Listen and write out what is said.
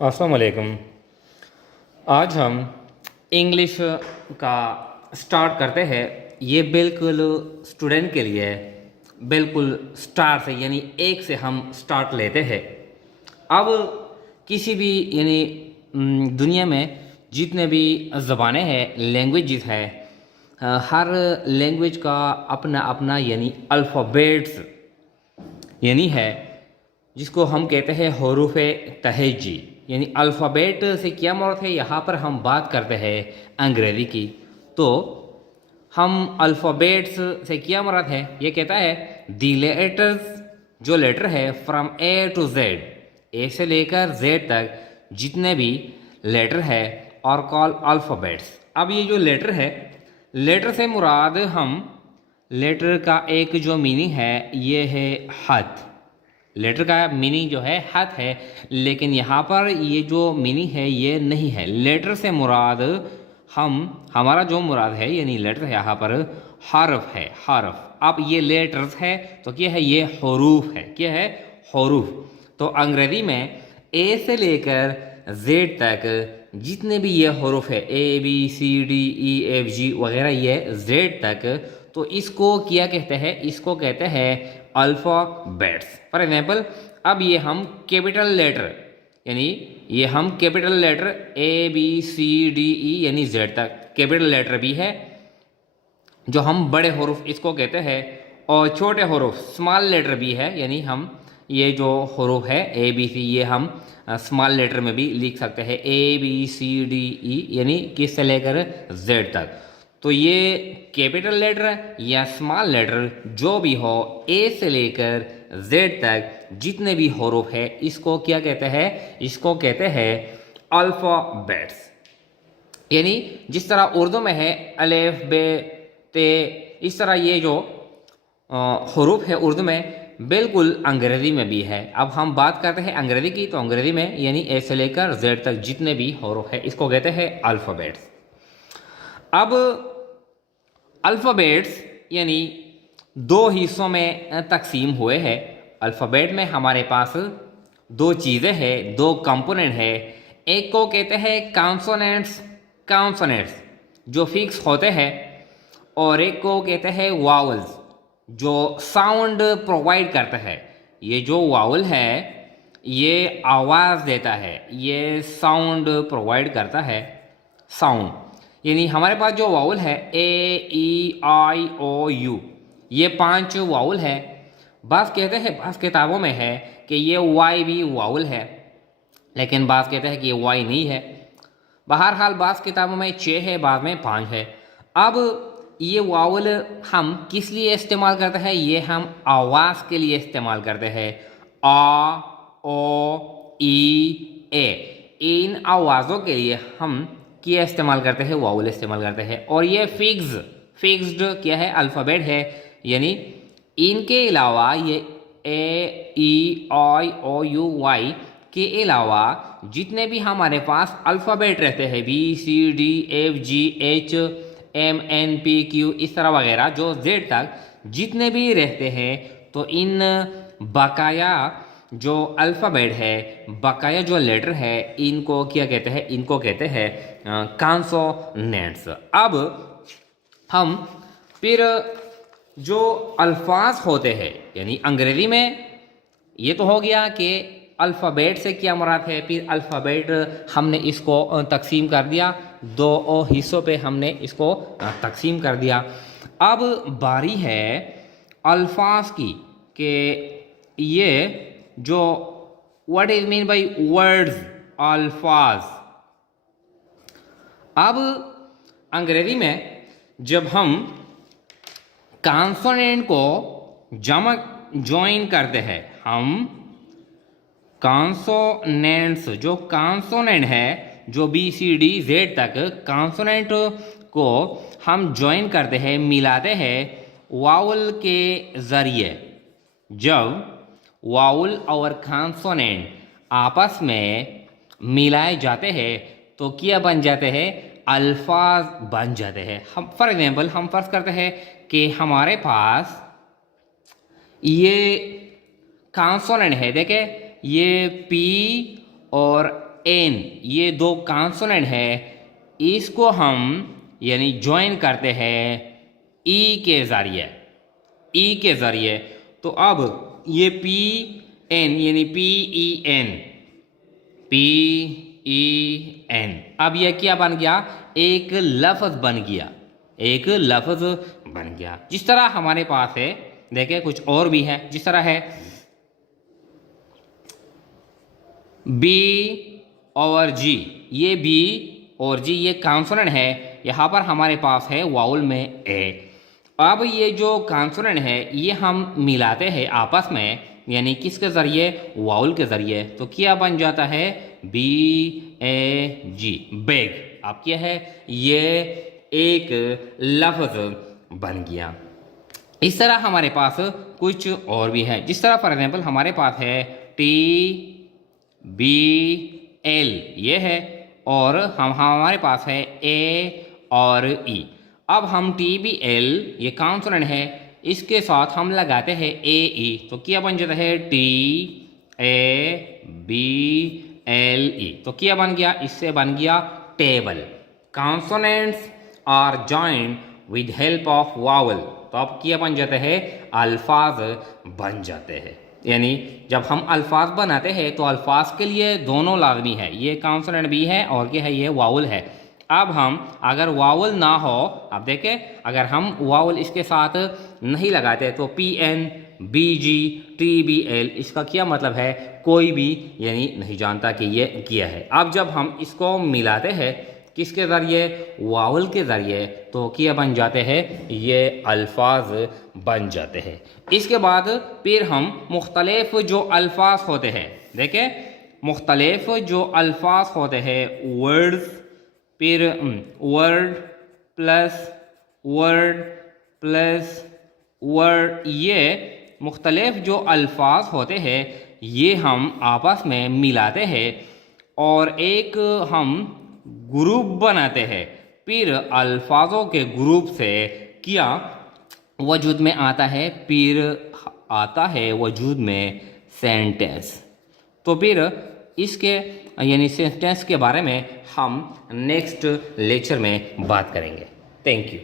अस्सलाम वालेकुम। आज हम इंग्लिश का स्टार्ट करते हैं। ये बिल्कुल स्टूडेंट के लिए बिल्कुल स्टार्ट से यानी एक से हम स्टार्ट लेते हैं। अब किसी भी यानी दुनिया में जितने भी ज़बानें हैं, लैंग्वेजेस है, हर लैंग्वेज का अपना अपना यानी अल्फ़ाबेट्स यानी है, जिसको हम कहते हैं हरूफ तहेजी। यानी अल्फ़ाबेट से क्या मुराद है, यहाँ पर हम बात करते हैं अंग्रेज़ी की। तो हम अल्फ़ाबेट्स से क्या मुराद है, ये कहता है दी लेटर्स, जो लेटर है फ्रॉम ए टू जेड, ए से लेकर जेड तक जितने भी लेटर है और कॉल अल्फ़ाबेट्स। अब ये जो लेटर है, लेटर से मुराद हम लेटर का एक जो मीनिंग है ये है हथ। लेटर का मीनिंग जो है हथ है, लेकिन यहाँ पर ये जो मीनिंग है ये नहीं है। लेटर से मुराद हमारा जो मुराद है यानी लेटर है यहाँ पर हरफ है, हरफ। अब ये लेटर्स है तो क्या है, ये हरूफ है। क्या है, हरूफ। तो अंग्रेजी में ए से लेकर जेड तक जितने भी ये हरूफ है, A B C D E F G वगैरह, ये जेड तक, तो इसको क्या कहते हैं, इसको कहते हैं अल्फ़ाबेट्स। फॉर एग्जांपल, अब ये हम कैपिटल लेटर यानी ये हम capital letter A B C D E यानी जेड तक कैपिटल लेटर भी है, जो हम बड़े हरूफ इसको कहते हैं। और छोटे हरूफ स्मॉल लेटर भी है, यानी हम ये जो हरूफ है ए बी सी, ये हम स्मॉल लेटर में भी लिख सकते हैं, ए बी सी डी ई यानी किस से लेकर जेड तक। तो ये कैपिटल लेटर या स्मॉल लेटर जो भी हो, ए से लेकर जेड तक जितने भी हरूफ है, इसको क्या कहते हैं, इसको कहते हैं अल्फ़ाबेट्स। यानी जिस तरह उर्दू में है अलिफ बे ते, इस तरह ये जो हरूफ है उर्दू में बिल्कुल अंग्रेज़ी में भी है। अब हम बात करते हैं अंग्रेज़ी की, तो अंग्रेज़ी में यानी ए से लेकर जेड तक जितने भी हरूफ है, इसको कहते हैं अल्फ़ाबेट्स। अब अल्फ़ाबेट्स यानी दो हिस्सों में तकसीम हुए हैं। अल्फ़ाबेट में हमारे पास दो चीज़ें हैं, दो कंपोनेंट है। एक को कहते हैं कॉन्सोनेंट्स, कॉन्सोनेंट्स जो फिक्स होते हैं, और एक को कहते हैं वावल्स जो साउंड प्रोवाइड करता है। ये जो वावल है ये आवाज़ देता है, ये साउंड प्रोवाइड करता है, साउंड। यानी हमारे पास जो वावल है ए ई आई ओ यू, ये 5 वावल है। बास कहते हैं, बास किताबों में है कि ये वाई भी वावल है, लेकिन बास कहते हैं कि ये वाई नहीं है। बहरहाल बास किताबों में 6 है, बाद में 5 है। अब ये वावल हम किस लिए इस्तेमाल करते हैं, ये हम आवाज़ के लिए इस्तेमाल करते हैं। आ ओ ई ए, इन आवाज़ों के लिए हम क्या इस्तेमाल करते हैं, वावल इस्तेमाल करते हैं। और ये फिक्स्ड क्या है, अल्फ़ाबेट है। यानी इनके अलावा ये ए ई आई ओ यू वाई के अलावा जितने भी हमारे पास अल्फ़ाबेट रहते हैं, B C D F G H M N P Q इस तरह वगैरह, जो जेड तक जितने भी रहते हैं, तो इन बकाया जो अल्फ़ाबेट है, बकाया जो लेटर है, इनको क्या कहते हैं, इनको कहते हैं कॉन्सोनेंट्स। अब हम फिर जो अल्फाज होते हैं, यानी अंग्रेज़ी में ये तो हो गया कि अल्फ़ाबेट से क्या मुराद है। फिर अल्फ़ाबेट हमने इसको तकसीम कर दिया, दो हिस्सों पे हमने इसको तकसीम कर दिया। अब बारी है अल्फाज की, कि ये जो what is mean by words, अल्फाज। अब अंग्रेज़ी में जब हम कॉन्सोनेंट को ज्वाइन करते हैं, हम कॉन्सोनेंट्स, जो कॉन्सोनेंट है जो बी सी डी जेड तक, कॉन्सोनेंट को हम ज्वाइन करते हैं, मिलाते हैं वावल के ज़रिए। जब वावल और कॉन्सोनेंट आपस में मिलाए जाते हैं तो क्या बन जाते हैं, अल्फाज बन जाते हैं। हम फॉर एग्जांपल हम फर्ज करते हैं कि हमारे पास ये कॉन्सोनेंट है, देखें ये पी और एन, ये दो कॉन्सोनेंट है, इसको हम यानी ज्वाइन करते हैं ई के ज़रिए, ई के ज़रिए। तो अब ये पी एन यानी P E N, P E N, अब ये क्या बन गया, एक लफ्ज़ बन गया, एक लफ्ज़ बन गया। जिस तरह हमारे पास है, देखिए कुछ और भी है, जिस तरह है बी और जी, ये बी और जी ये कॉन्सोनेंट है, यहाँ पर हमारे पास है वाउल में ए। अब ये जो कॉन्सोनेंट है ये हम मिलाते हैं आपस में, यानी किसके ज़रिए, वाउल के ज़रिए। तो क्या बन जाता है, बी ए जी, बैग। अब क्या है, ये एक लफ्ज़ बन गया। इस तरह हमारे पास कुछ और भी है, जिस तरह फॉर एग्जांपल हमारे पास है टी बी एल, ये है, और हमारे पास है ए और ई। अब हम टी बी एल ये कॉन्सोनेंट है, इसके साथ हम लगाते हैं ए ई, तो क्या बन जाता है, T A B L E. तो क्या बन गया, इससे बन गया table. Consonants are joined with help of vowel, तो अब क्या बन जाते हैं, अल्फाज बन जाते हैं। यानी जब हम अल्फाज बनाते हैं तो अल्फाज के लिए दोनों लाजमी है, ये कॉन्सोनेंट भी है और क्या है, ये वावल है। अब हम अगर वावल ना हो, अब देखें अगर हम वावल इसके साथ नहीं लगाते तो P N B G T B L, इसका क्या मतलब है, कोई भी यानी नहीं जानता कि ये क्या है। अब जब हम इसको मिलाते हैं किसके ज़रिए, वावल के ज़रिए, तो क्या बन जाते हैं, ये अल्फाज बन जाते हैं। इसके बाद फिर हम मुख्तलिफ जो अल्फाज होते हैं, देखें मुख्तलिफ जो अल्फाज होते हैं, वर्ड्स, फिर वर्ड प्लस वर्ड, ये मुख्तलिफ जो अल्फाज होते हैं ये हम आपस में मिलाते हैं और एक हम ग्रुप बनाते हैं। फिर अल्फाजों के ग्रुप से क्या वजूद में आता है, फिर आता है वजूद में सेंटेंस। तो फिर इसके यानी सेंटेंस के बारे में हम नेक्स्ट लेक्चर में बात करेंगे। Thank you.